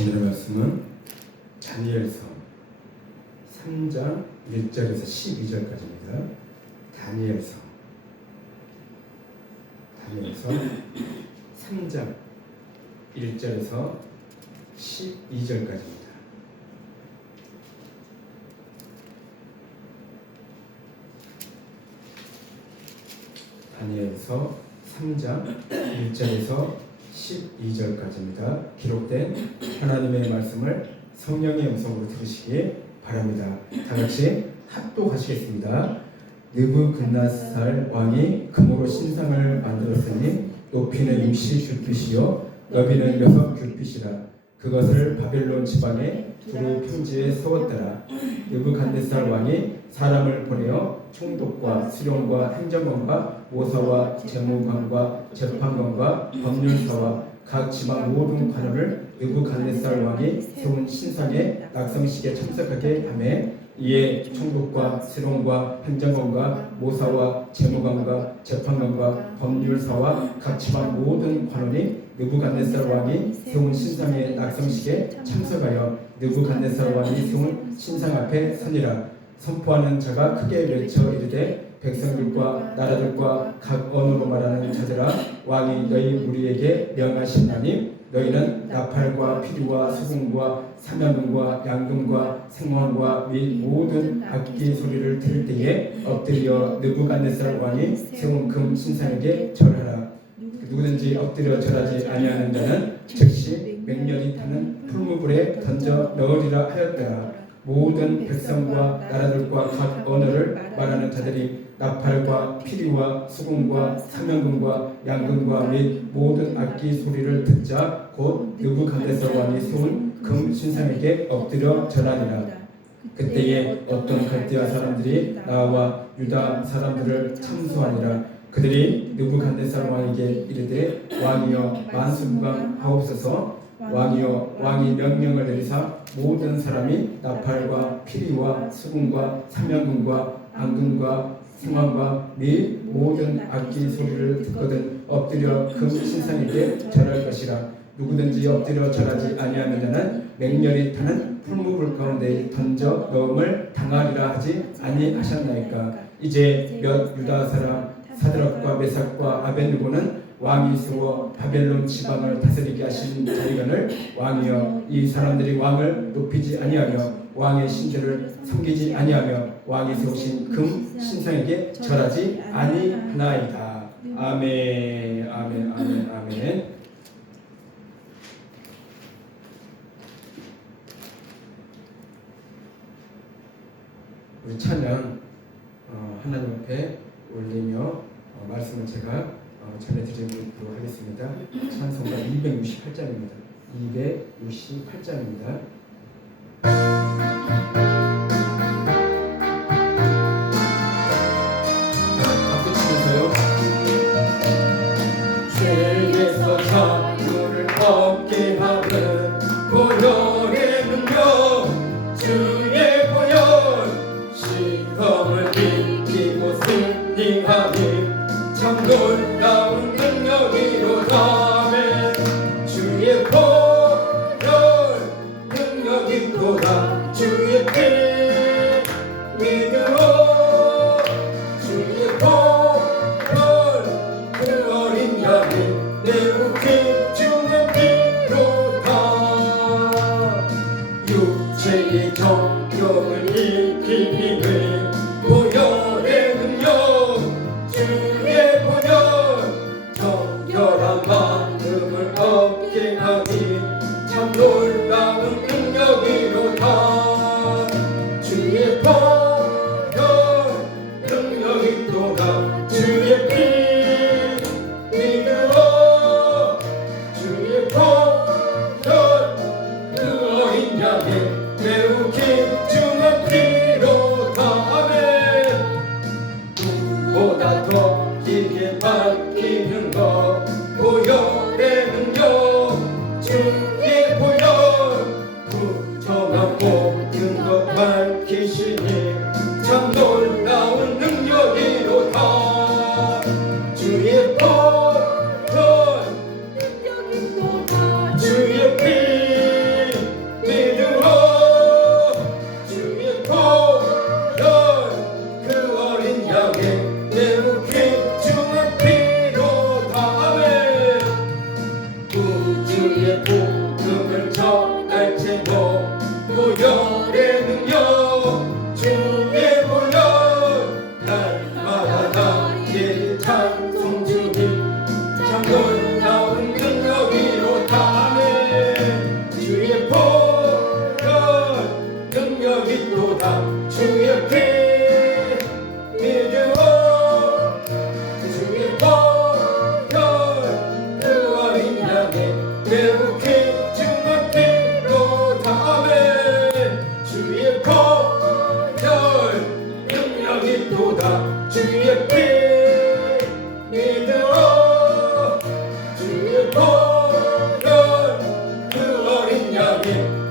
오늘의 말씀은 다니엘서 3장 1절에서 12절까지입니다. 다니엘서 3장 1절에서 12절까지입니다. 다니엘서 3장 1절에서 12절까지입니다. 기록된 하나님의 말씀을 성령의 음성으로 들으시기 바랍니다. 다같이 합독하시겠습니다. 느부갓네살 왕이 금으로 신상을 만들었으니 높이는 60규빗이요 너비는 6규빗이라. 그것을 바벨론 지방의 두루 평지에 세웠더라. 느부갓네살 왕이 사람을 보내어 총독과 수령과 행정관과 모사와 재무관과 재판관과 법률사와 각 지방 모든 관원을 느부갓네살 왕이 세운 신상의 낙성식에 참석하게 하매, 이에 총독과 수령과 행정관과 모사와 재무관과 재판관과 법률사와 각 지방 모든 관원이 느부갓네살 왕이 세운 신상의 낙성식에 참석하여 느부갓네살 왕이 세운 신상 앞에 서니라. 선포하는 자가 크게 외쳐 이르되, 백성들과 나라들과 각 언어로 말하는 자들아, 왕이 너희 무리에게 명하시나니 너희는 나팔과 피리와 수금과 사면금과 양금과 생황과 및 모든 악기 소리를 들을 때에 엎드려 느부갓네살 왕이 세운 금 신상에게 절하라. 누구든지 엎드려 절하지 아니하는 자는 즉시 맹렬히 타는 풀무불에 던져 넣으리라 하였더라. 모든 백성과 나라들과 각 언어를 말하는 자들이 나팔과 피리와 수금과 사면금과 양금과 및 모든 악기 소리를 듣자 곧 느부갓네살 왕이 세운 금 신상에게 엎드려 절하니라. 그때에 어떤 갈대아 사람들이 나와 유다 사람들을 참수하니라. 그들이 느부갓네살 왕에게 이르되, 왕이여 만수무강하옵소서. 왕이여, 왕이 명령을 내리사 모든 사람이 나팔과 피리와 수금과 사면금과 앙금과 생황과 및 모든 악기 소리를 듣거든 엎드려 금 신상에게 절할 것이라. 누구든지 엎드려 절하지 아니하는 자는 맹렬히 타는 풀무불 가운데 던져 넣음을 당하리라 하지 아니하셨나이까. 이제 몇 유다 사람 사드락과 메삭과 아벳느고는 왕이 세워 바벨론 지방을 다스리게 하신 자리간을, 왕이여, 이 사람들이 왕을 높이지 아니하며 왕의 신들을 섬기지 아니하며 왕이 세우신 금 신상에게 절하지 아니하나이다. 아멘, 아멘, 아멘, 아멘. 우리 찬양 하나님 앞에 올리며 말씀을 제가 전해드리도록 하겠습니다. 찬송가 268장입니다. 268장입니다. 박수 치면서요. 죄에서 자유를 얻게 하는 보혈의 능력, 주의 보혈, 시험을 이기고 승리하니 참 놀라운 능력이로다. 아멘. 주의 보혈 능력이로다. 주의 피 믿으오. 주의 보혈 그 어린 양이 매우 귀중한 피로다. 육체의 정욕을 이기는 보혈의 능력, 주의 보혈 정결한 마음을 얻게 하니 참 놀라운 능력이로다. 주의 보혈 능력이로다. 주의 피 믿으오. 주의 보혈 그 어린 양의 매우 귀중한 피로다. 아멘. 보다 더 길게 밝히는 것, 보혈의 능력, 주의 보혈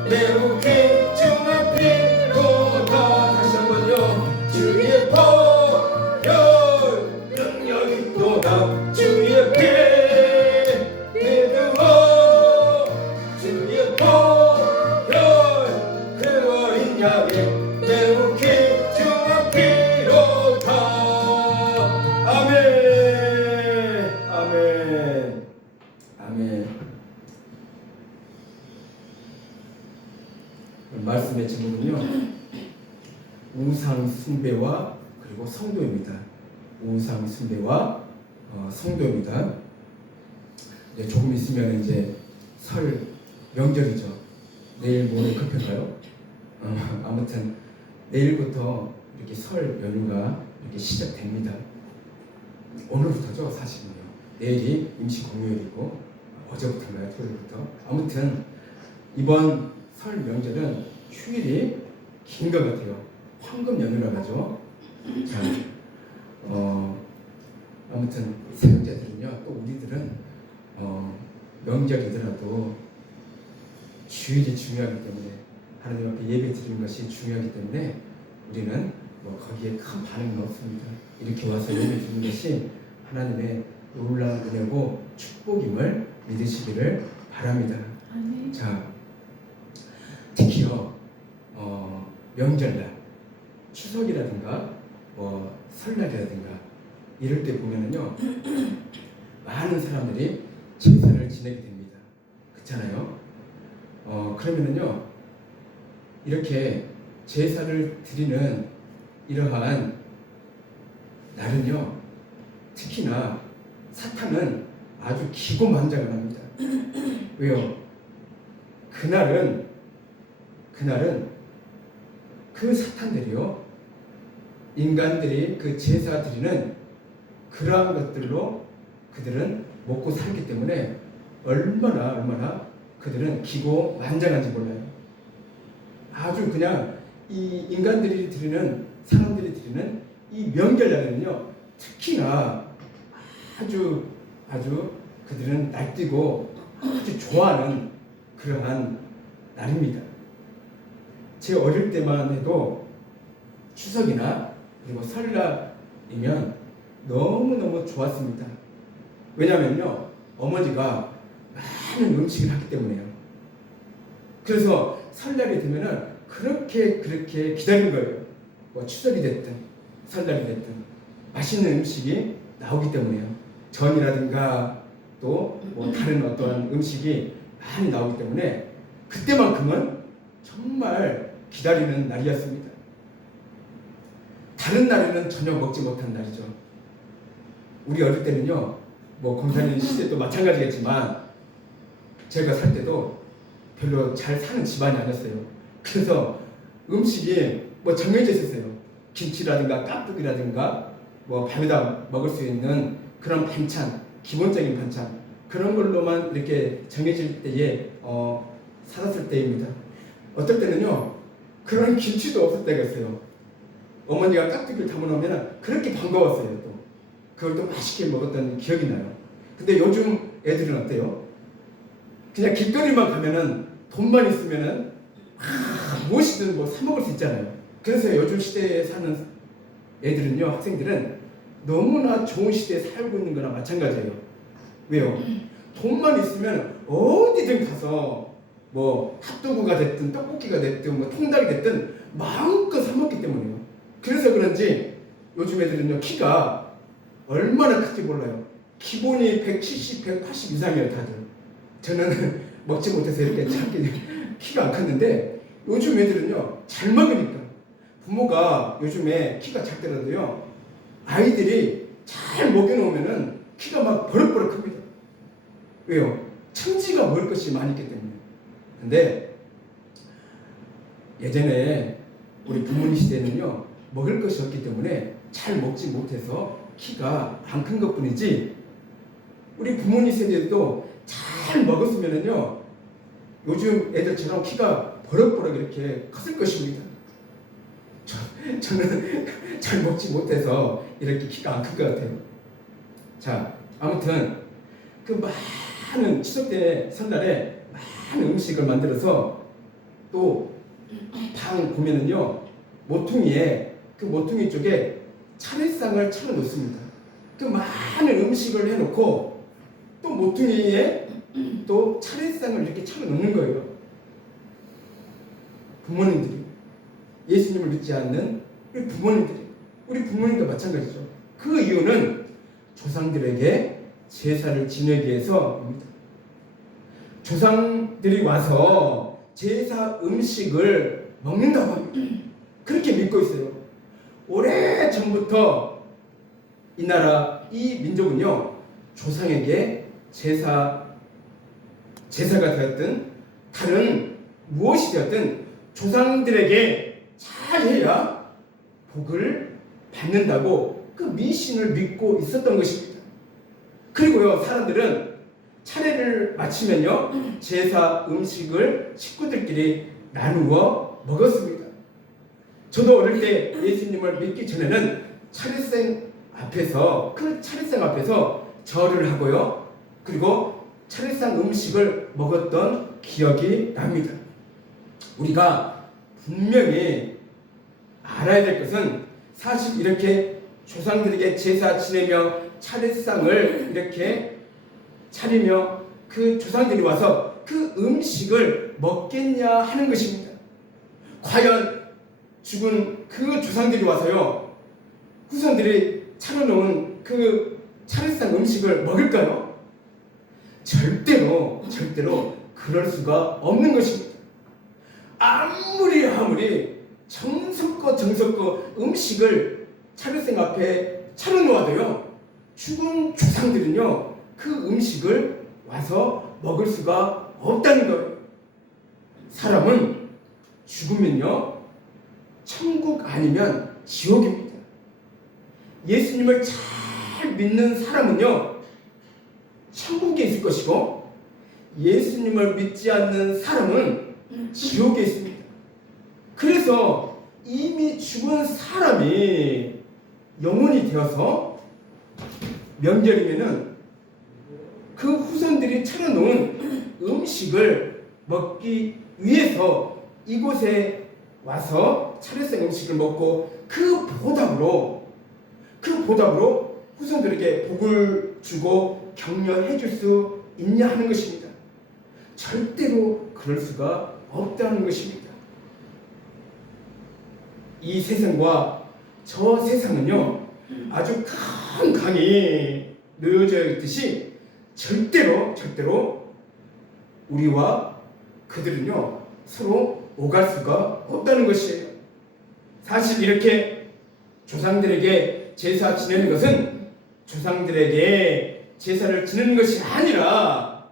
매우 귀중한 피로다. 다시 한번요. 주의 보혈 능력이 있도다. 주의 피 믿음으로 주의 보혈 그 어린 양이 매우 귀중한 피로다. 아멘. 아멘. 아멘. 말씀의 제목은요, 우상 숭배와 그리고 성도입니다. 우상 숭배와 성도입니다. 이제 조금 있으면 이제 설 명절이죠. 내일 모레 급할까요? 아무튼 내일부터 이렇게 설 연휴가 이렇게 시작됩니다. 오늘부터죠, 사실은요. 내일이 임시 공휴일이고 어제부터인가요, 토요일부터. 아무튼 이번 설 명절은 휴일이 긴 것 같아요. 황금 연휴라고 하죠. 자, 아무튼 사역자들은요, 또 우리들은 명절이더라도 주일이 중요하기 때문에, 하나님 앞에 예배 드리는 것이 중요하기 때문에 우리는 뭐 거기에 큰 반응은 없습니다. 이렇게 와서 예배 드리는 것이 하나님의 놀라운 은혜고 축복임을 믿으시기를 바랍니다. 자, 특히요 명절날, 추석이라든가 뭐 설날이라든가 이럴 때 보면은요 많은 사람들이 제사를 지내게 됩니다. 그렇잖아요. 그러면은요 이렇게 제사를 드리는 이러한 날은요 특히나 사탄은 아주 기고만장을 합니다. 왜요? 그날은 그 사탄들이요 인간들이 그 제사 드리는 그러한 것들로 그들은 먹고 살기 때문에 얼마나 그들은 기고만장한지 몰라요. 아주 그냥 이 인간들이 드리는, 사람들이 드리는 이 명절날에는요 특히나 아주 그들은 날뛰고 아주 좋아하는 그러한 날입니다. 제 어릴 때만 해도 추석이나 그리고 설날이면 너무너무 좋았습니다. 왜냐면요 어머니가 많은 음식을 하기 때문에요. 그래서 설날이 되면은 그렇게 기다리는 거예요. 뭐 추석이 됐든 설날이 됐든 맛있는 음식이 나오기 때문에요. 전이라든가 또 뭐 다른 어떠한 음식이 많이 나오기 때문에 그때만큼은 정말 기다리는 날이었습니다. 다른 날에는 전혀 먹지 못한 날이죠. 우리 어릴 때는요 뭐 검사님 시대도 마찬가지겠지만 제가 살 때도 별로 잘 사는 집안이 아니었어요. 그래서 음식이 뭐 정해져 있었어요. 김치라든가 깍두기라든가 뭐 밤에다 먹을 수 있는 그런 반찬, 기본적인 반찬 그런 걸로만 이렇게 정해질 때에 살았을 때입니다. 어떨 때는요 그런 김치도 없을 때가 있어요. 어머니가 깍두기를 담아놓으면 그렇게 반가웠어요. 또 그걸 또 맛있게 먹었던 기억이 나요. 근데 요즘 애들은 어때요? 그냥 길거리만 가면은 돈만 있으면은 무엇이든 뭐 사 먹을 수 있잖아요. 그래서 요즘 시대에 사는 애들은요, 학생들은 너무나 좋은 시대에 살고 있는 거나 마찬가지예요. 왜요? 돈만 있으면 어디든 가서 뭐 핫도그가 됐든 떡볶이가 됐든 뭐 통닭이 됐든 마음껏 사 먹기 때문에요. 그래서 그런지 요즘 애들은요 키가 얼마나 클지 몰라요. 기본이 170, 180 이상이에요 다들. 저는 먹지 못해서 이렇게 작게 키가 안 컸는데 요즘 애들은요 잘 먹으니까 부모가 요즘에 키가 작더라도요 아이들이 잘 먹여놓으면은 키가 막 버럭버럭 큽니다. 왜요? 천지가 먹을 것이 많이 있기 때문에. 근데 예전에 우리 부모님 시대에는요 먹을 것이 없기 때문에 잘 먹지 못해서 키가 안 큰 것뿐이지 우리 부모님 세대도 잘 먹었으면은요 요즘 애들처럼 키가 버럭버럭 이렇게 컸을 것입니다. 저는 잘 먹지 못해서 이렇게 키가 안 큰 것 같아요. 자, 아무튼 그 많은 추석 때 설날에 많은 음식을 만들어서 또 방 보면은요, 모퉁이에 그 모퉁이 쪽에 차례상을 차려 놓습니다. 그 많은 음식을 해놓고 또 모퉁이에 또 차례상을 이렇게 차려 놓는 거예요. 부모님들이, 예수님을 믿지 않는 우리 부모님들이, 우리 부모님도 마찬가지죠. 그 이유는 조상들에게 제사를 지내기 위해서입니다. 조상들이 와서 제사 음식을 먹는다고 합니다. 그렇게 믿고 있어요. 오래 전부터 이 나라, 이 민족은요, 조상에게 제사가 되었든 다른 무엇이 되었든 조상들에게 잘해야 복을 받는다고 그 미신을 믿고 있었던 것입니다. 그리고요, 사람들은 차례를 마치면요, 제사 음식을 식구들끼리 나누어 먹었습니다. 저도 어릴 때 예수님을 믿기 전에는 차례상 앞에서, 그 차례상 앞에서 절을 하고요, 그리고 차례상 음식을 먹었던 기억이 납니다. 우리가 분명히 알아야 될 것은, 사실 이렇게 조상들에게 제사 지내며 차례상을 이렇게 차리며 그 조상들이 와서 그 음식을 먹겠냐 하는 것입니다. 과연 죽은 그 조상들이 와서요, 후손들이 차려놓은 그 차례상 음식을 먹을까요? 절대로 그럴 수가 없는 것입니다. 아무리 정성껏 음식을 차례상 앞에 차려놓아도요, 죽은 조상들은요, 그 음식을 와서 먹을 수가 없다는 거예요. 사람은 죽으면요, 천국 아니면 지옥입니다. 예수님을 잘 믿는 사람은요, 천국에 있을 것이고, 예수님을 믿지 않는 사람은 지옥에 있습니다. 그래서 이미 죽은 사람이 영혼이 되어서 명절이면은 그 후손들이 차려놓은 음식을 먹기 위해서 이곳에 와서 차례상 음식을 먹고 그 보답으로 후손들에게 복을 주고 격려해 줄 수 있냐 하는 것입니다. 절대로 그럴 수가 없다는 것입니다. 이 세상과 저 세상은요, 아주 큰 강이 놓여져 있듯이 절대로 우리와 그들은요, 서로 오갈 수가 없다는 것이에요. 사실 이렇게 조상들에게 제사 지내는 것은 조상들에게 제사를 지내는 것이 아니라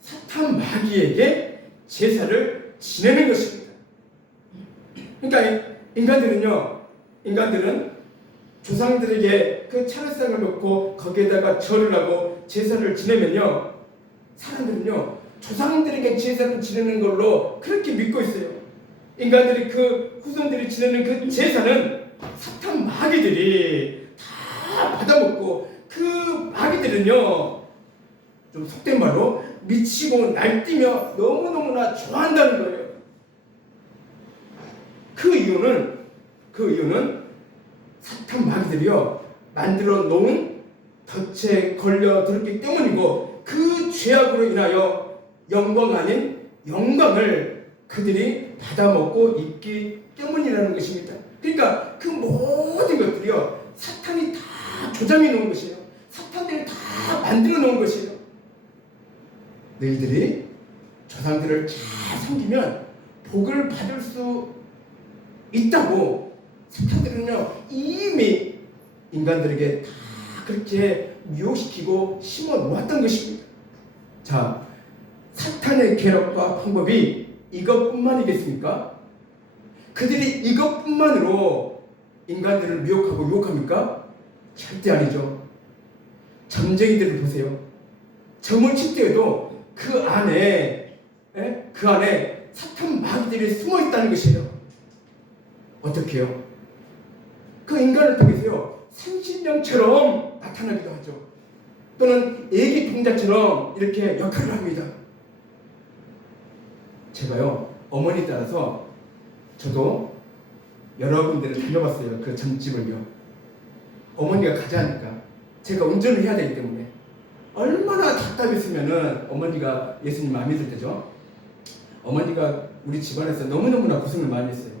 사탄 마귀에게 제사를 지내는 것입니다. 그러니까 인간들은 조상들에게 그 차례상을 놓고 거기에다가 절을 하고 제사를 지내면요, 사람들은요, 조상들에게 제사를 지내는 걸로 그렇게 믿고 있어요. 인간들이 그 후손들이 지내는 그 제사는 사탄 마귀들이 다 받아먹고, 그 마귀들은요, 좀 속된 말로 미치고 날뛰며 너무너무나 좋아한다는 거예요. 그 이유는 사탄 마귀들이요, 만들어 놓은 덫에 걸려들었기 때문이고, 그 죄악으로 인하여 영광 아닌 영광을 그들이 받아먹고 있기 때문이라는 것입니다. 그러니까 그 모든 것들이요, 사탄이 다 조장해 놓은 것이에요. 사탄들이 다 만들어 놓은 것이에요. 너희들이 조상들을 잘 섬기면 복을 받을 수 있다고 사탄들은요, 이미 인간들에게 다 그렇게 유혹시키고 심어 놓았던 것입니다. 자, 사탄의 괴력과 방법이 이것뿐만이겠습니까? 그들이 이것뿐만으로 인간들을 미혹하고 유혹합니까? 절대 아니죠. 점쟁이들을 보세요. 점을 칠 때에도 그 안에 사탄 마귀들이 숨어 있다는 것이에요. 어떻게 해요? 그 인간을 통해서요, 산신령처럼 나타나기도 하죠. 또는 애기 동자처럼 이렇게 역할을 합니다. 제가요, 어머니 따라서 저도 여러 군데를 다녀봤어요. 그 점집을요. 어머니가 가자니까 제가 운전을 해야 되기 때문에 얼마나 답답했으면은 어머니가 예수님 마음에 들 때죠. 어머니가 우리 집안에서 너무너무나 고생을 많이 했어요.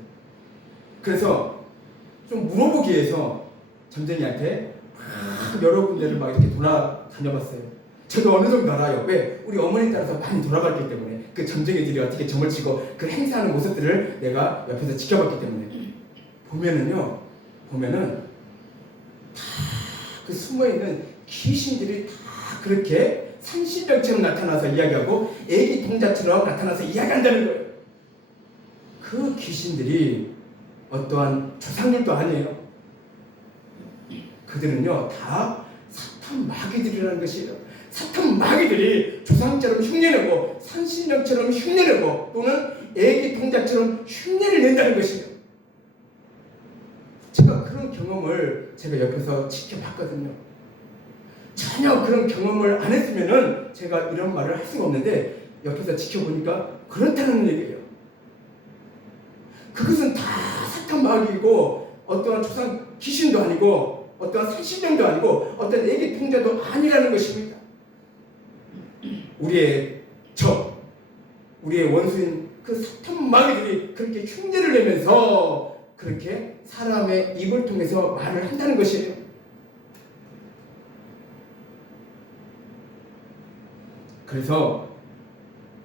그래서 좀 물어보기 위해서 점쟁이한테 막 여러 군데를 막 이렇게 돌아다녀봤어요. 저도 어느 정도 알아요. 왜? 우리 어머니 따라서 많이 돌아갔기 때문에 그 점쟁이들이 어떻게 점을 치고 그 행사하는 모습들을 내가 옆에서 지켜봤기 때문에 보면은 다 그 숨어있는 귀신들이 다 그렇게 산신령처럼 나타나서 이야기하고 애기 동자처럼 나타나서 이야기한다는 거예요. 그 귀신들이 어떠한 조상들도 아니에요. 그들은요 다 사탄 마귀들이라는 것이에요. 사탄 마귀들이 조상처럼 흉내내고 산신령처럼 흉내내고 또는 애기 동자처럼 흉내를 낸다는 것이에요. 제가 그런 경험을 제가 옆에서 지켜봤거든요. 전혀 그런 경험을 안 했으면은 제가 이런 말을 할 수가 없는데 옆에서 지켜보니까 그렇다는 얘기예요. 그것은 다 사탄 마귀이고 어떠한 조상 귀신도 아니고 어떠한 산신령도 아니고 어떤 애기 통자도 아니라는 것입니다. 우리의 우리의 원수인 그 사탄 마귀들이 그렇게 흉내를 내면서 그렇게 사람의 입을 통해서 말을 한다는 것이에요. 그래서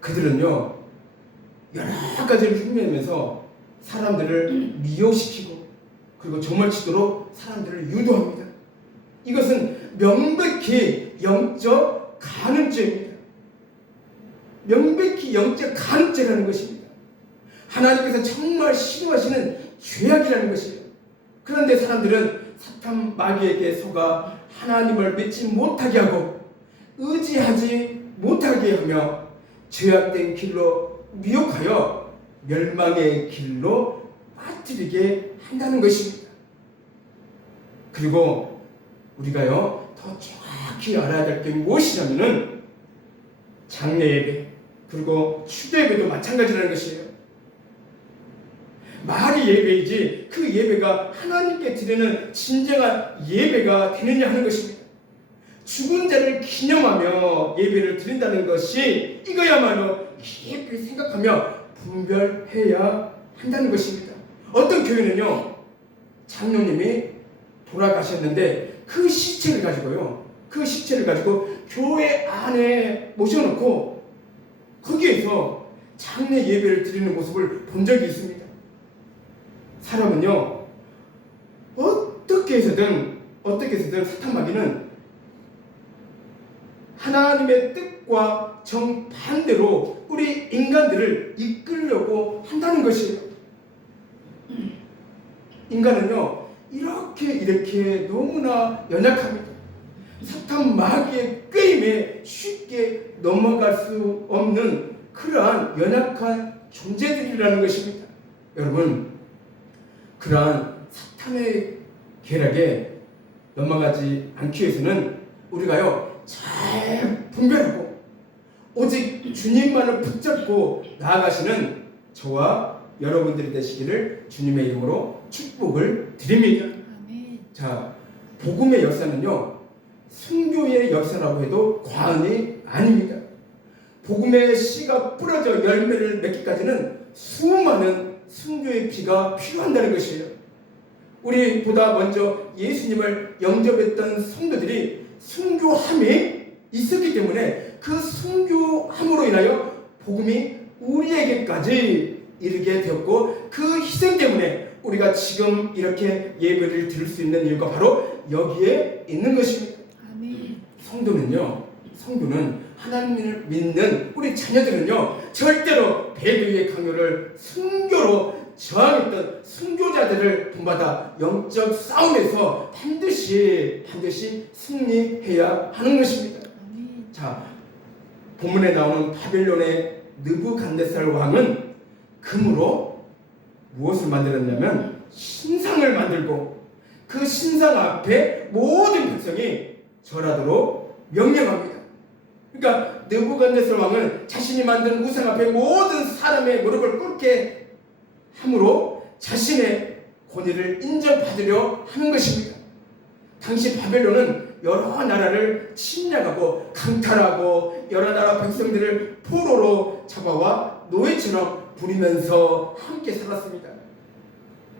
그들은요 여러 가지를 흉내내면서 사람들을 미혹시키고 그리고 점을 치도록 사람들을 유도합니다. 이것은 명백히 영적 간음죄입니다. 명백히 영적 간음죄라는 것입니다. 하나님께서 정말 싫어하시는 죄악이라는 것이에요. 그런데 사람들은 사탄 마귀에게 속아 하나님을 믿지 못하게 하고 의지하지 못하게 하며 죄악된 길로 미혹하여 멸망의 길로 빠뜨리게 한다는 것입니다. 그리고 우리가요 더 정확히 알아야 될 게 무엇이냐면은 장례 예배 그리고 추도 예배도 마찬가지라는 것이에요. 말이 예배이지 그 예배가 하나님께 드리는 진정한 예배가 되느냐 하는 것입니다. 죽은 자를 기념하며 예배를 드린다는 것이 이거야말로 깊이 생각하며 분별해야 한다는 것입니다. 어떤 교회는요 장로님이 돌아가셨는데 그 시체를 가지고 교회 안에 모셔놓고 거기에서 장례 예배를 드리는 모습을 본 적이 있습니다. 사람은요 어떻게 해서든 사탄 마귀는 하나님의 뜻과 정반대로 우리 인간들을 이끌려고 한다는 것이에요. 인간은요 이렇게 너무나 연약합니다. 사탄 마귀의 꾀임에 쉽게 넘어갈 수 없는 그러한 연약한 존재들이라는 것입니다. 여러분 그러한 사탄의 계략에 넘어가지 않기 위해서는 우리가요 잘 분별하고 오직 주님만을 붙잡고 나아가시는 저와 여러분들이 되시기를 주님의 이름으로 축복을 드립니다. 아멘. 자, 복음의 역사는요 순교의 역사라고 해도 과언이 아닙니다. 복음의 씨가 뿌려져 열매를 맺기까지는 수많은 순교의 피가 필요한다는 것이에요. 우리보다 먼저 예수님을 영접했던 성도들이 순교함이 있었기 때문에 그 순교함으로 인하여 복음이 우리에게까지 이르게 되었고 그 희생 때문에 우리가 지금 이렇게 예배를 드릴 수 있는 이유가 바로 여기에 있는 것입니다. 아멘. 성도는 하나님을 믿는 우리 자녀들은요 절대로 배교의 강요를 순교로 저항했던 순교자들을 본받아 영적 싸움에서 반드시 승리해야 하는 것입니다. 아멘. 자, 본문에 나오는 바벨론의 느부갓네살 왕은 금으로 무엇을 만들었냐면 신상을 만들고 그 신상 앞에 모든 백성이 절하도록 명령합니다. 그러니까 느부갓네살 왕은 자신이 만든 우상 앞에 모든 사람의 무릎을 꿇게 함으로 자신의 권위를 인정받으려 하는 것입니다. 당시 바벨론은 여러 나라를 침략하고 강탈하고 여러 나라 백성들을 포로로 잡아와 노예처럼 부리면서 함께 살았습니다.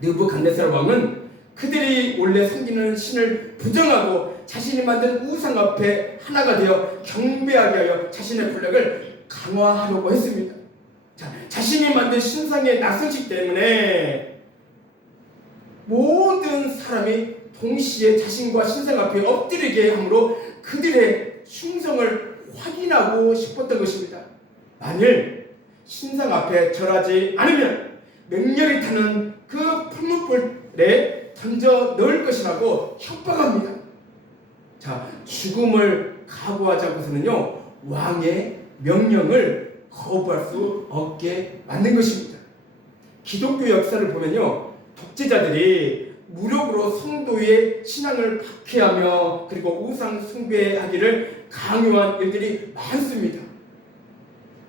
느부갓네살 왕은 그들이 원래 섬기는 신을 부정하고 자신이 만든 우상 앞에 하나가 되어 경배하게 하여 자신의 권력을 강화하려고 했습니다. 자신이 만든 신상의 나선식 때문에 모든 사람이 동시에 자신과 신상 앞에 엎드리게 함으로 그들의 충성을 확인하고 싶었던 것입니다. 만일 신상 앞에 절하지 않으면 맹렬히 타는 그 풀무불에 던져 넣을 것이라고 협박합니다. 죽음을 각오하지 않고서는요, 왕의 명령을 거부할 수 없게 만든 것입니다. 기독교 역사를 보면요, 독재자들이 무력으로 성도의 신앙을 박해하며 그리고 우상 숭배하기를 강요한 일들이 많습니다.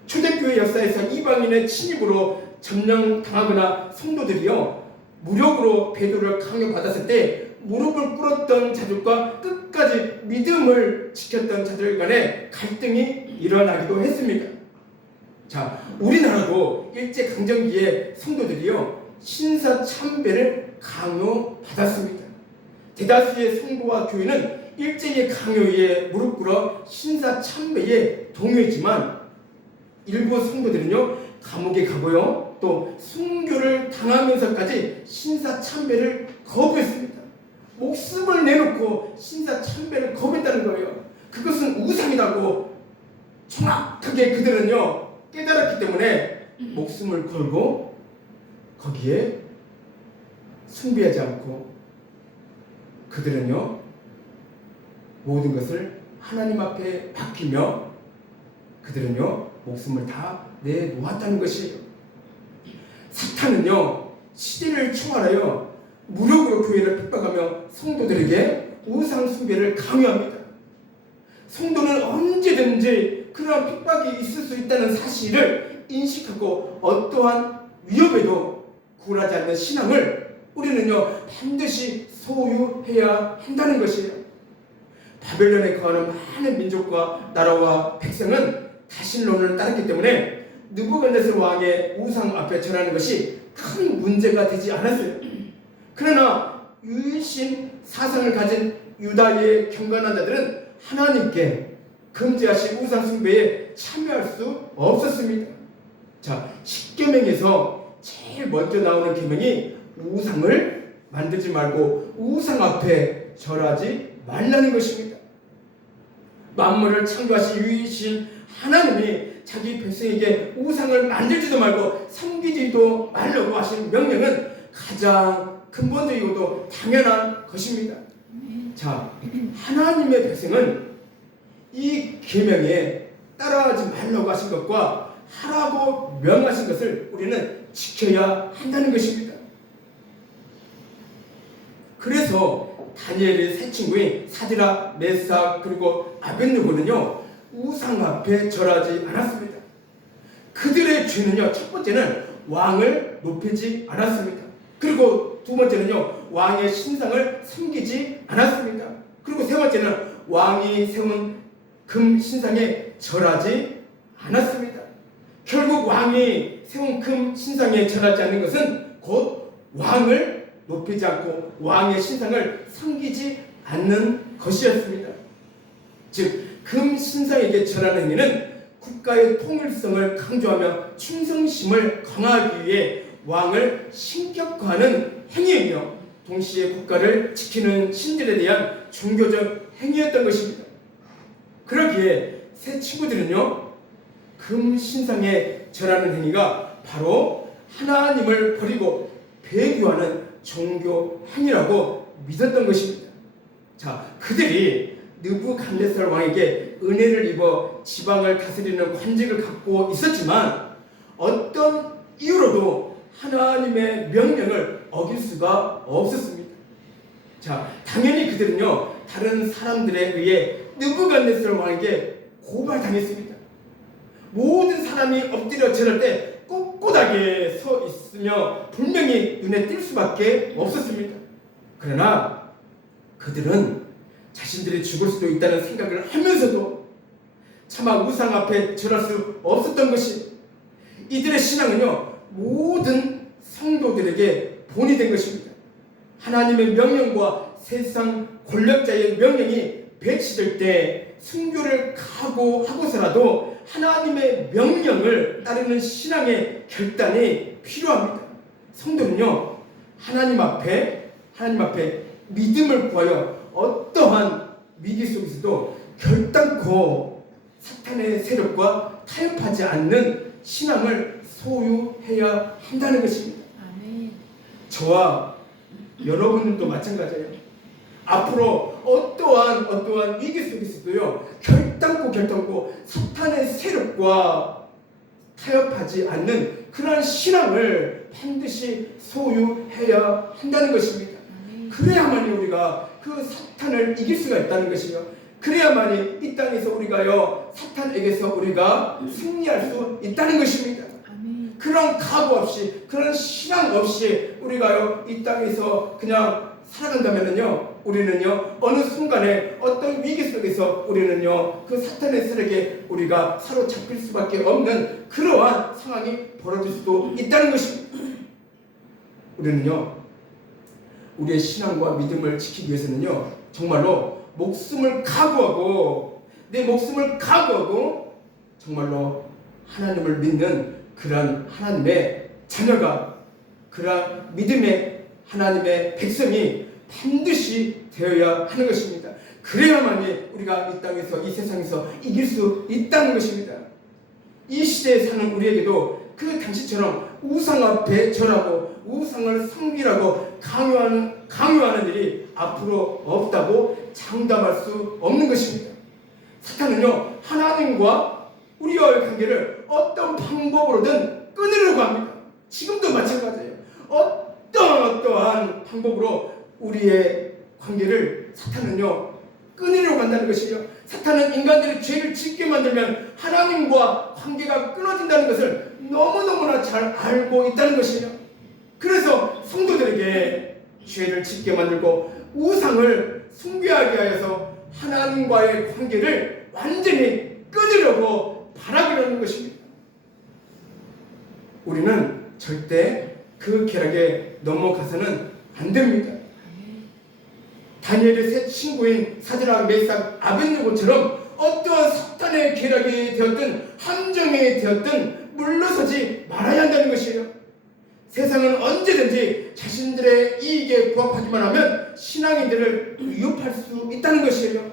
초대교회 역사에서 이방인의 침입으로 점령당하거나 성도들이요, 무력으로 배도를 강요받았을 때 무릎을 꿇었던 자들과 끝까지 믿음을 지켰던 자들 간에 갈등이 일어나기도 했습니다. 우리나라도 일제강점기에 성도들이요, 신사참배를 강요받았습니다. 대다수의 성도와 교회는 일제의 강요에 무릎 꿇어 신사참배에 동요했지만 일부 성도들은요, 감옥에 가고요, 또 순교를 당하면서까지 신사참배를 거부했습니다. 목숨을 내놓고 신사참배를 거부했다는 거예요. 그것은 우상이라고 정확하게 그들은요 깨달았기 때문에 목숨을 걸고 거기에 숭배하지 않고 그들은요 모든 것을 하나님 앞에 맡기며 그들은요 목숨을 다 내놓았다는 것이에요. 사탄은요 시대를 총괄하여 무력으로 교회를 핍박하며 성도들에게 우상 숭배를 강요합니다. 성도는 언제든지 그러한 핍박이 있을 수 있다는 사실을 인식하고 어떠한 위협에도 굴하지 않는 신앙을 우리는요 반드시 소유해야 한다는 것이에요. 바벨론에 거하는 많은 민족과 나라와 백성은 다신론을 따랐기 때문에 느부갓네살 왕의 우상 앞에 절하는 것이 큰 문제가 되지 않았어요. 그러나 유일신 사상을 가진 유다의 경건한 자들은 하나님께 금지하신 우상 숭배에 참여할 수 없었습니다. 십계명에서 제일 먼저 나오는 계명이 우상을 만들지 말고 우상 앞에 절하지 말라는 것입니다. 만물을 창조하신 유일신 하나님이 자기 백성에게 우상을 만들지도 말고 섬기지도 말라고 하신 명령은 가장 근본적이고도 당연한 것입니다. 하나님의 백성은 이 계명에 따라하지 말라고 하신 것과 하라고 명하신 것을 우리는 지켜야 한다는 것입니다. 그래서 다니엘의 세 친구인 사드락, 메삭 그리고 아벳느고는요 우상 앞에 절하지 않았습니다. 그들의 죄는요 첫 번째는 왕을 높이지 않았습니다. 그리고 두 번째는요 왕의 신상을 섬기지 않았습니다. 그리고 세 번째는 왕이 세운 금 신상에 절하지 않았습니다. 결국 왕이 세운 금 신상에 절하지 않는 것은 곧 왕을 높이지 않고 왕의 신상을 섬기지 않는 것이었습니다. 즉 금 신상에게 절하는 행위는 국가의 통일성을 강조하며 충성심을 강화하기 위해 왕을 신격화하는 행위이며 동시에 국가를 지키는 신들에 대한 종교적 행위였던 것입니다. 그러기에 새 친구들은요 금 신상에 절하는 행위가 바로 하나님을 버리고 배교하는 종교 행위라고 믿었던 것입니다. 그들이 느부갓네살 왕에게 은혜를 입어 지방을 다스리는 관직을 갖고 있었지만 어떤 이유로도 하나님의 명령을 어길 수가 없었습니다. 당연히 그들은요 다른 사람들에 의해 느부갓네살 왕에게 고발당했습니다. 모든 사람이 엎드려 절할 때 꼿꼿하게 서 있으며 분명히 눈에 띌 수밖에 없었습니다. 그러나 그들은 자신들이 죽을 수도 있다는 생각을 하면서도 차마 우상 앞에 절할 수 없었던 것이, 이들의 신앙은요 모든 성도들에게 본이 된 것입니다. 하나님의 명령과 세상 권력자의 명령이 배치될 때 순교를 각오하고서라도 하나님의 명령을 따르는 신앙의 결단이 필요합니다. 성도는요 하나님 앞에 믿음을 구하여 어떠한 위기 속에서도 결단코 사탄의 세력과 타협하지 않는 신앙을 소유해야 한다는 것입니다. 아멘. 저와 여러분들도 마찬가지예요. 앞으로 어떠한 위기 속에서도요 결단코 사탄의 세력과 타협하지 않는 그러한 신앙을 반드시 소유해야 한다는 것입니다. 그래야만이 우리가 그 사탄을 이길 수가 있다는 것이요, 그래야만이 이 땅에서 우리가요 사탄에게서 우리가 승리할 수 있다는 것입니다. 아멘. 그런 각오 없이, 그런 신앙 없이 우리가요 이 땅에서 그냥 살아간다면은요 우리는요 어느 순간에 어떤 위기 속에서 우리는요 그 사탄의 세력에 우리가 사로잡힐 수밖에 없는 그러한 상황이 벌어질 수도 있다는 것입니다. 우리는요 우리의 신앙과 믿음을 지키기 위해서는요 정말로 내 목숨을 각오하고 정말로 하나님을 믿는 그러한 하나님의 자녀가, 그러한 믿음의 하나님의 백성이 반드시 되어야 하는 것입니다. 그래야만이 우리가 이 땅에서, 이 세상에서 이길 수 있다는 것입니다. 이 시대에 사는 우리에게도 그 당시처럼 우상 앞에 절하고 우상을 섬기라고 강요하는 일이 앞으로 없다고 장담할 수 없는 것입니다. 사탄은요 하나님과 우리와의 관계를 어떤 방법으로든 끊으려고 합니다. 지금도 마찬가지예요. 어떠한 방법으로 우리의 관계를 사탄은요 끊으려고 한다는 것이죠. 사탄은 인간들이 죄를 짓게 만들면 하나님과 관계가 끊어진다는 것을 너무너무나 잘 알고 있다는 것이죠. 그래서 성도들에게 죄를 짓게 만들고 우상을 숭배하게 하여서 하나님과의 관계를 완전히 끊으려고 바라기는 것입니다. 우리는 절대 그 쾌락에 넘어가서는 안 됩니다. 다니엘의 세 친구인 사드락, 메삭, 아벳느고처럼 어떠한 사탄의 쾌락이 되었든 함정이 되었든 물러서지 말아야 한다는 것이에요. 세상은 언제든지 자신들의 이익에 부합하기만 하면 신앙인들을 위협할 수 있다는 것이에요.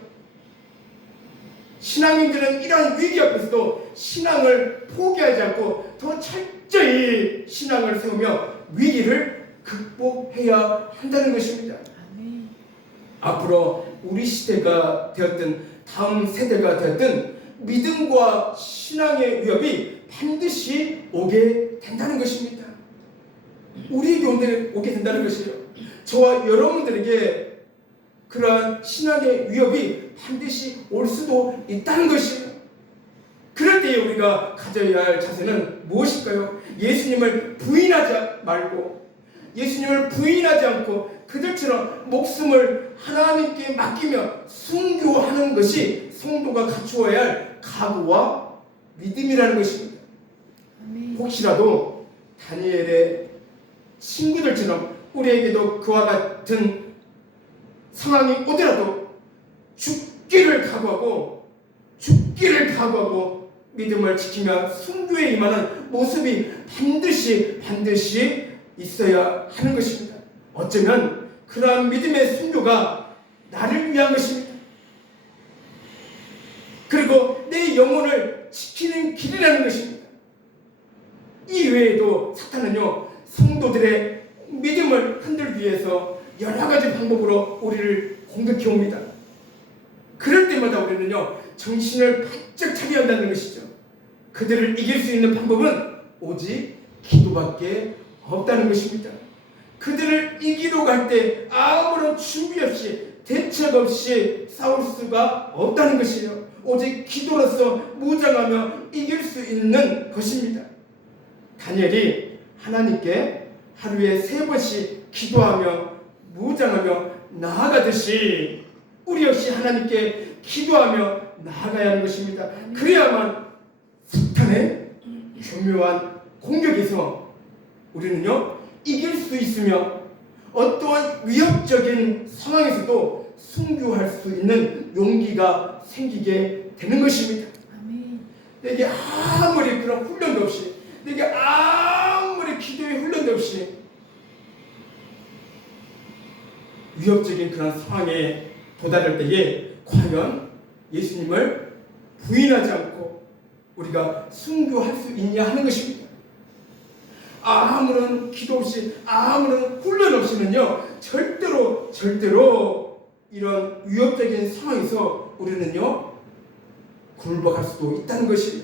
신앙인들은 이러한 위기 앞에서도 신앙을 포기하지 않고 더 철저히 신앙을 세우며 위기를 극복해야 한다는 것입니다. 아멘. 앞으로 우리 시대가 되었든 다음 세대가 되었든 믿음과 신앙의 위협이 반드시 오게 된다는 것입니다. 우리에게 오게 된다는 것이에요. 저와 여러분들에게 그러한 신앙의 위협이 반드시 올 수도 있다는 것이에요. 그럴 때에 우리가 가져야 할 자세는 무엇일까요? 예수님을 부인하지 말고, 예수님을 부인하지 않고 그들처럼 목숨을 하나님께 맡기며 순교하는 것이 성도가 갖추어야 할 각오와 믿음이라는 것입니다. 아멘. 혹시라도 다니엘의 친구들처럼 우리에게도 그와 같은 상황이 오더라도 죽기를 각오하고 믿음을 지키며 순교에 임하는 모습이 반드시 있어야 하는 것입니다. 어쩌면 그러한 믿음의 순교가 나를 위한 것입니다. 그리고 내 영혼을 지키는 길이라는 것입니다. 이 외에도 사탄은요 성도들의 믿음을 흔들기 위해서 여러 가지 방법으로 우리를 공격해 옵니다. 그럴 때마다 우리는요 정신을 바짝 차려야 한다는 것이죠. 그들을 이길 수 있는 방법은 오직 기도밖에 없다는 것입니다. 그들을 이기려고 할 때 아무런 준비 없이 대책 없이 싸울 수가 없다는 것이에요. 오직 기도로서 무장하며 이길 수 있는 것입니다. 다니엘이 하나님께 하루에 3번씩 기도하며 무장하며 나아가듯이 우리 역시 하나님께 기도하며 나아가야 하는 것입니다. 그래야만 사탄의 교묘한 공격에서 우리는요 이길 수 있으며 어떠한 위협적인 상황에서도 순교할 수 있는 용기가 생기게 되는 것입니다. 내게 아무리 그런 훈련도 없이, 내게 아무리 기도의 훈련도 없이 위협적인 그런 상황에 도달할 때에 과연 예수님을 부인하지 않고 우리가 순교할 수 있냐 하는 것입니다. 아무런 기도 없이, 아무런 훈련 없이는요 절대로 이런 위협적인 상황에서 우리는요 굴복할 수도 있다는 것이에요.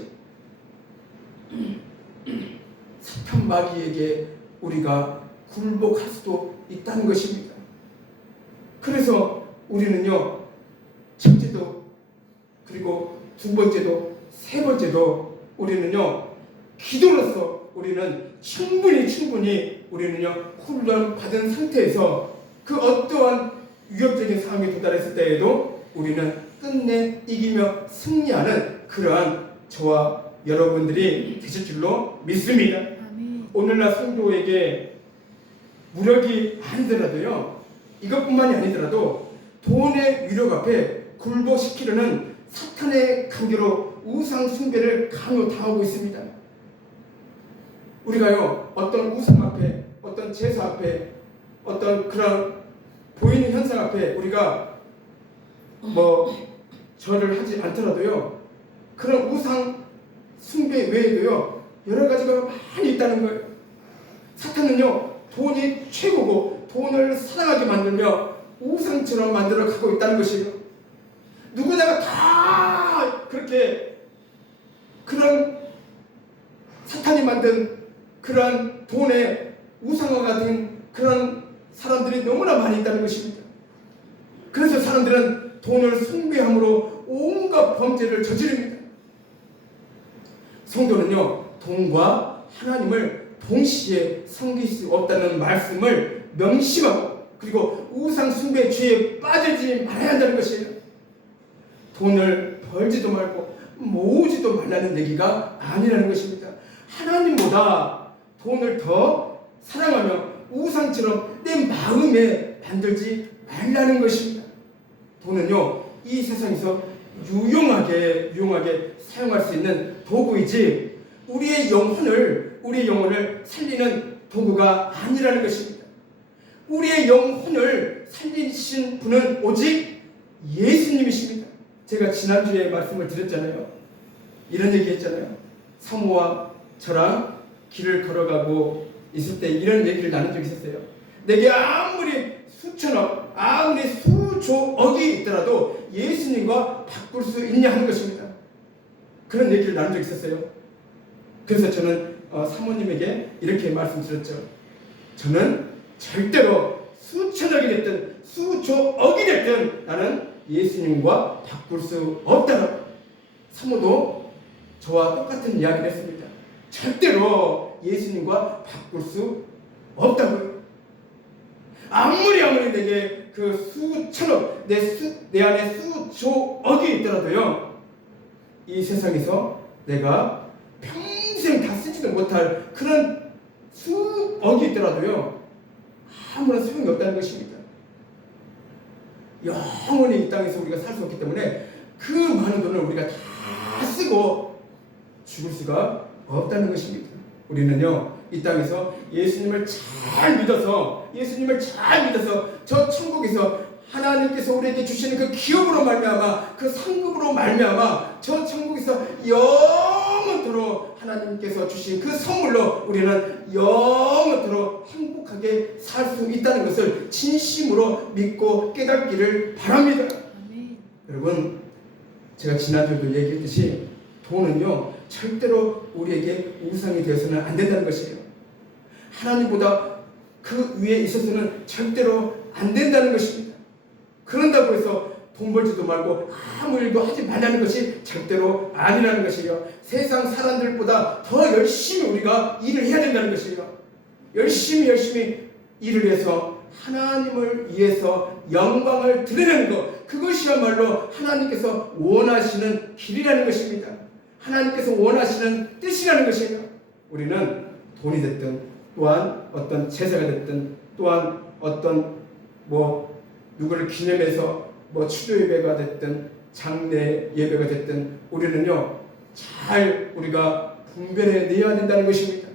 사탄 마귀에게 우리가 굴복할 수도 있다는 것입니다. 그래서 우리는요 첫째도, 그리고 두 번째도, 세 번째도 우리는요 기도로서 우리는 충분히 우리는요 훈련 받은 상태에서 그 어떠한 위협적인 상황에 도달했을 때에도 우리는 끝내 이기며 승리하는 그러한 저와 여러분들이 되실 줄로 믿습니다. 오늘날 성도에게 무력이 아니더라도요, 이것뿐만이 아니더라도 돈의 위력 앞에 굴복시키려는 사탄의 강제로 우상 숭배를 강요당하고 있습니다. 우리가요 어떤 우상 앞에, 어떤 제사 앞에, 어떤 그런 보이는 현상 앞에 우리가 절을 하지 않더라도요 그런 우상 숭배 외에도요 여러 가지가 많이 있다는 거예요. 사탄은요 돈이 최고고 돈을 사랑하게 만들며 우상처럼 만들어 가고 있다는 것이에요. 누구나가 다 그렇게 그런 사탄이 만든 그런 돈의 우상과 같은 그런 사람들이 너무나 많이 있다는 것입니다. 그래서 사람들은 돈을 숭배함으로 온갖 범죄를 저지릅니다. 성도는요 돈과 하나님을 동시에 섬길 수 없다는 말씀을 명심하고, 그리고 우상 숭배 죄에 빠지지 말아야 한다는 것이에요. 돈을 벌지도 말고 모으지도 말라는 얘기가 아니라는 것입니다. 하나님보다 돈을 더 사랑하며 우상처럼 내 마음에 만들지 말라는 것입니다. 돈은요 이 세상에서 유용하게 사용할 수 있는 도구이지 우리의 영혼을 살리는 도구가 아니라는 것입니다. 우리의 영혼을 살리신 분은 오직 예수님이십니다. 제가 지난주에 말씀을 드렸잖아요. 이런 얘기 했잖아요. 사모와 저랑 길을 걸어가고 있을 때 이런 얘기를 나눈 적이 있었어요. 내게 아무리 수천억, 아무리 수조억이 있더라도 예수님과 바꿀 수 있냐 하는 것입니다. 그런 얘기를 나눈 적이 있었어요. 그래서 저는 사모님에게 이렇게 말씀드렸죠. 저는 절대로 수천억이 됐든 수조억이 됐든 나는 예수님과 바꿀 수 없다고. 사모도 저와 똑같은 이야기를 했습니다. 절대로 예수님과 바꿀 수 없다고요. 아무리 내게 그 수천억, 내 안에 수조억이 있더라도요 이 세상에서 내가 평생 다 쓰지도 못할 그런 수억이 있더라도요 아무런 소용이 없다는 것입니다. 영원히 이 땅에서 우리가 살 수 없기 때문에 그 많은 돈을 우리가 다 쓰고 죽을 수가 없다는 것입니다. 우리는요 이 땅에서 예수님을 잘 믿어서 저 천국에서 하나님께서 우리에게 주시는 그 기업으로 말미암아, 그 상급으로 말미암아 저 천국에서 영원토록 하나님께서 주신 그 선물로 우리는 영원토록 행복하게 살 수 있다는 것을 진심으로 믿고 깨닫기를 바랍니다. 여러분, 제가 지난주에도 얘기했듯이 돈은요 절대로 우리에게 우상이 되어서는 안 된다는 것이에요. 하나님보다 그 위에 있어서는 절대로 안 된다는 것입니다. 그런다고 해서 돈 벌지도 말고 아무 일도 하지 말라는 것이 절대로 아니라는 것이에요. 세상 사람들보다 더 열심히 우리가 일을 해야 된다는 것이에요. 열심히 일을 해서 하나님을 위해서 영광을 드리는 것, 그것이야말로 하나님께서 원하시는 길이라는 것입니다. 하나님께서 원하시는 뜻이라는 것이에요. 우리는 돈이 됐든 또한 어떤 제사가 됐든 또한 어떤 누구를 기념해서 추도 예배가 됐든 장례 예배가 됐든 우리는요 잘 우리가 분별해내야 된다는 것입니다.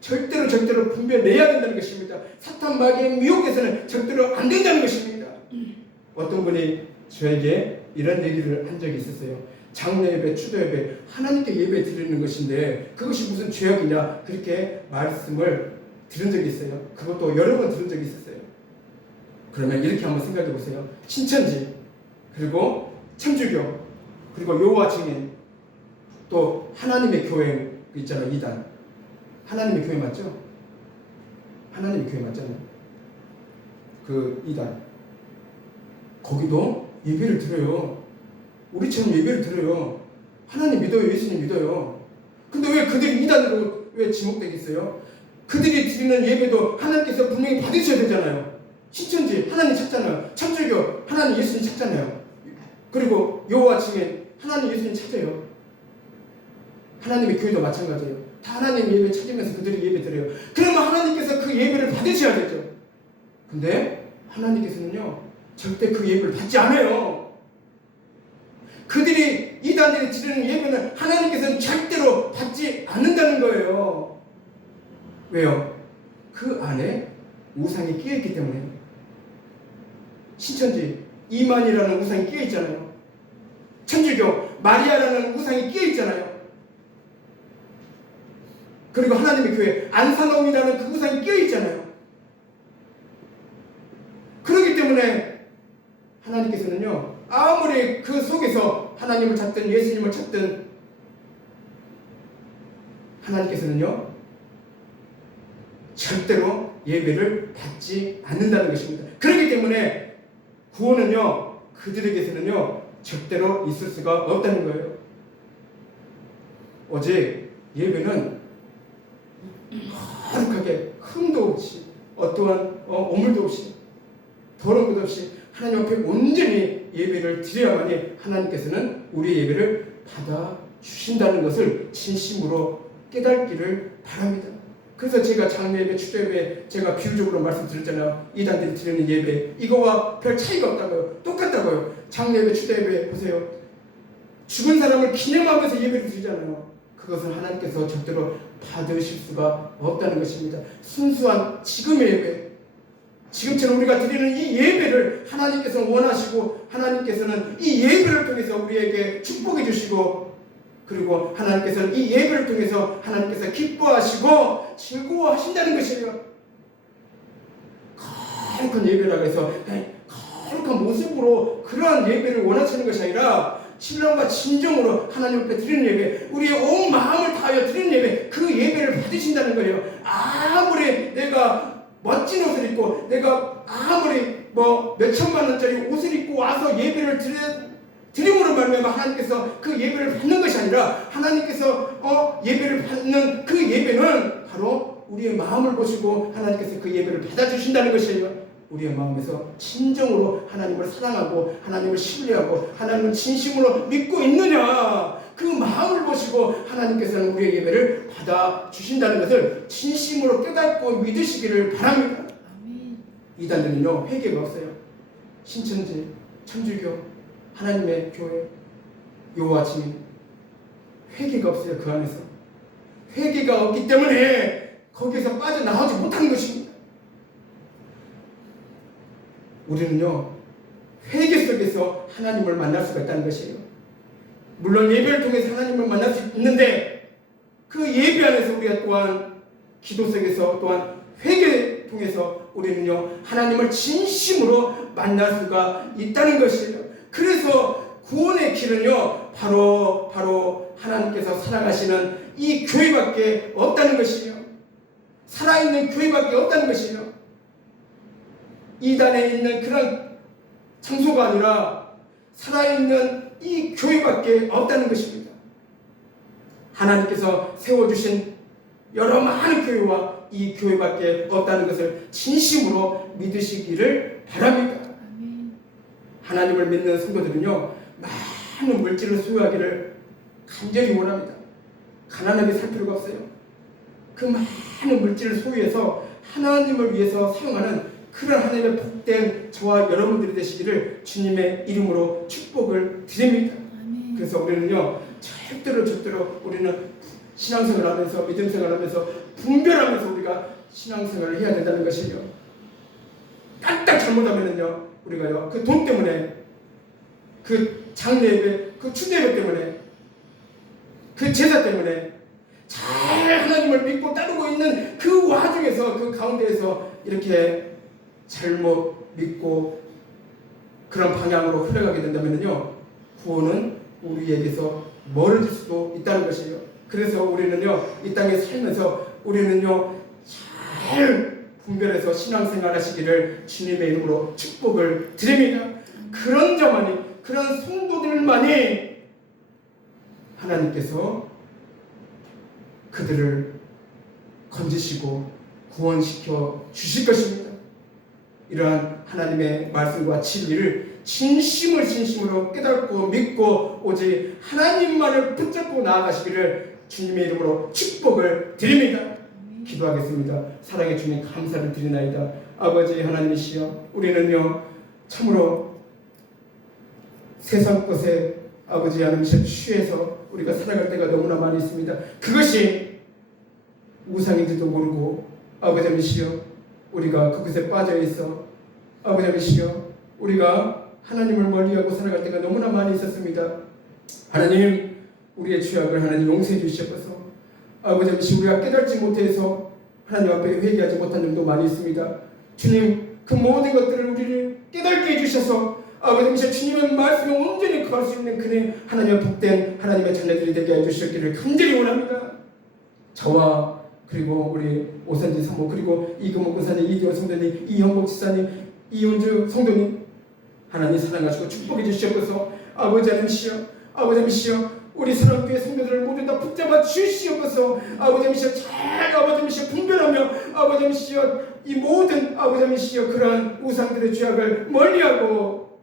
절대로 분별해내야 된다는 것입니다. 사탄 마귀의 미혹에서는 절대로 안 된다는 것입니다. 어떤 분이 저에게 이런 얘기를 한 적이 있었어요. 장례 예배, 추도 예배, 하나님께 예배 드리는 것인데 그것이 무슨 죄악이냐, 그렇게 말씀을 들은 적이 있어요. 그것도 여러 번 들은 적이 있었어요. 그러면 이렇게 한번 생각해 보세요. 신천지, 그리고 천주교, 그리고 여호와 증인, 또 하나님의 교회 있잖아요. 이단. 하나님의 교회 맞죠? 하나님의 교회 맞잖아요. 그 이단. 거기도 예배를 드려요. 우리처럼 예배를 드려요. 하나님 믿어요. 예수님 믿어요. 근데 왜 그들이 이단으로 왜 지목되겠어요? 그들이 드리는 예배도 하나님께서 분명히 받으셔야 되잖아요. 신천지 하나님 찾잖아요. 천주교 하나님 예수님 찾잖아요. 그리고 여호와 증인 하나님 예수님 찾아요. 하나님의 교회도 마찬가지예요. 다 하나님 예배 찾으면서 그들이 예배 드려요. 그러면 하나님께서 그 예배를 받으셔야 되죠. 근데 하나님께서는요 절대 그 예배를 받지 않아요. 그들이 이단들이 드리는 예배는 하나님께서는 절대로 받지 않는다는 거예요. 왜요? 그 안에 우상이 끼어있기 때문에. 신천지 이만이라는 우상이 끼어있잖아요. 천주교 마리아라는 우상이 끼어있잖아요. 그리고 하나님의 교회 안산홍이라는 그 우상이 끼어있잖아요. 그렇기 때문에 하나님께서는요 아무리 그 속에서 하나님을 찾든 예수님을 찾든 하나님께서는요 절대로 예배를 받지 않는다는 것입니다. 그렇기 때문에 구원은요 그들에게서는요 절대로 있을 수가 없다는 거예요. 오직 예배는 거룩하게 흠도 없이 어떠한 오물도 없이 더러운 것 없이 하나님 앞에 온전히 예배를 드려야만이 하나님께서는 우리의 예배를 받아주신다는 것을 진심으로 깨닫기를 바랍니다. 그래서 제가 장례 예배, 추도 예배 제가 비유적으로 말씀드렸잖아요. 이단들이 드리는 예배 이거와 별 차이가 없다고요. 똑같다고요. 장례 예배, 추도 예배 보세요. 죽은 사람을 기념하면서 예배를 드리잖아요. 그것을 하나님께서 절대로 받으실 수가 없다는 것입니다. 순수한 지금의 예배, 지금처럼 우리가 드리는 이 예배를 하나님께서는 원하시고 하나님께서는 이 예배를 통해서 우리에게 축복해 주시고 그리고 하나님께서는 이 예배를 통해서 하나님께서 기뻐하시고 즐거워하신다는 것이에요. 거룩한 예배라고 해서 거룩한 모습으로 그러한 예배를 원하시는 것이 아니라 신랑과 진정으로 하나님 앞에 드리는 예배, 우리의 온 마음을 다하여 드리는 예배, 그 예배를 받으신다는 거예요. 아무리 내가 멋진 옷을 입고 내가 아무리 몇천만 원짜리 옷을 입고 와서 예배를 드림으로 말미암아 하나님께서 그 예배를 받는 것이 아니라 하나님께서 예배를 받는 그 예배는 바로 우리의 마음을 보시고 하나님께서 그 예배를 받아주신다는 것이에요. 우리의 마음에서 진정으로 하나님을 사랑하고 하나님을 신뢰하고 하나님을 진심으로 믿고 있느냐, 그 마음을 보시고 하나님께서는 우리의 예배를 받아주신다는 것을 진심으로 깨닫고 믿으시기를 바랍니다. 이단들은요 회개가 없어요. 신천지, 천주교, 하나님의 교회, 여호와 증인 회개가 없어요. 그 안에서 회개가 없기 때문에 거기에서 빠져나오지 못하는 것입니다. 우리는요 회개 속에서 하나님을 만날 수가 있다는 것이에요. 물론 예배를 통해서 하나님을 만날 수 있는데 그 예배 안에서 우리가 또한 기도 속에서 또한 회개를 통해서 우리는요 하나님을 진심으로 만날 수가 있다는 것이에요. 그래서 구원의 길은요 바로 하나님께서 살아가시는 이 교회밖에 없다는 것이에요. 살아있는 교회밖에 없다는 것이에요. 이단에 있는 그런 장소가 아니라 살아있는 이 교회밖에 없다는 것입니다. 하나님께서 세워주신 여러 많은 교회와 이 교회밖에 없다는 것을 진심으로 믿으시기를 바랍니다. 하나님을 믿는 성도들은요, 많은 물질을 소유하기를 간절히 원합니다. 가난하게 살 필요가 없어요. 그 많은 물질을 소유해서 하나님을 위해서 사용하는 그런 하나님의 복된 저와 여러분들이 되시기를 주님의 이름으로 축복을 드립니다. 그래서 우리는요, 절대로 우리는 신앙생활을 하면서, 믿음생활을 하면서 분별하면서 우리가 신앙생활을 해야 된다는 것이요. 깜딱 잘못하면은요, 우리가요, 그 돈 때문에, 그 장례예배, 그 추대예배 때문에, 그 제사 때문에 잘 하나님을 믿고 따르고 있는 그 와중에서, 그 가운데에서 이렇게 잘못 믿고 그런 방향으로 흘러가게 된다면요, 구원은 우리에게서 멀어질 수도 있다는 것이에요. 그래서 우리는요, 이 땅에 살면서 우리는요, 잘 분별해서 신앙생활 하시기를 주님의 이름으로 축복을 드립니다. 그런 자만이, 그런 성도들만이 하나님께서 그들을 건지시고 구원시켜 주실 것입니다. 이러한 하나님의 말씀과 진리를 진심으로 깨닫고 믿고 오직 하나님만을 붙잡고 나아가시기를 주님의 이름으로 축복을 드립니다. 기도하겠습니다. 사랑의 주님, 감사를 드리나이다. 아버지 하나님이시여, 우리는요, 참으로 세상 것에 아버지 하나님이시여 취해서 우리가 살아갈 때가 너무나 많이 있습니다. 그것이 우상인지도 모르고 아버지 하나님이시여, 우리가 그것에 빠져 있어 아버지 하나님이시여, 우리가 하나님을 멀리하고 살아갈 때가 너무나 많이 있었습니다. 하나님, 우리의 죄악을 하나님 용서해 주시옵소서. 아버지 하나님, 우리가 깨닫지 못해서 하나님 앞에 회개하지 못한 점도 많이 있습니다. 주님, 그 모든 것들을 우리를 깨닫게 해주셔서 아버지 하나님, 주님의 말씀에 온전히 거할 수 있는 그네 하나님의 복된 하나님의 자녀들이 되게 해주셨기를 간절히 원합니다. 저와 그리고 우리 오선지 사모, 그리고 이금옥 권사님, 이기원 성도님, 이영복 지사님, 이윤주 성도님, 하나님 사랑하시고 축복해 주시옵소서. 아버지 하나님이시여, 아버지 하나님이시여, 우리 사랑교회 성도들을 모두 다 붙잡아 주시옵소서. 아버지 하나님이시여, 잘 아버지 하나님이시여 분별하며 아버지 하나님이시여, 이 모든 아버지 하나님이시여 그러한 우상들의 죄악을 멀리하고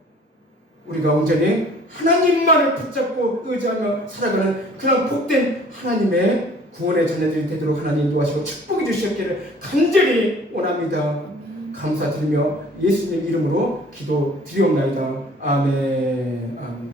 우리가 온전히 하나님만을 붙잡고 의지하며 살아가는 그런 복된 하나님의 구원의 자녀들이 되도록 하나님 도와주시고 축복해 주시옵기를 간절히 원합니다. 감사드리며 예수님 이름으로 기도드리옵나이다. 아멘. 아멘.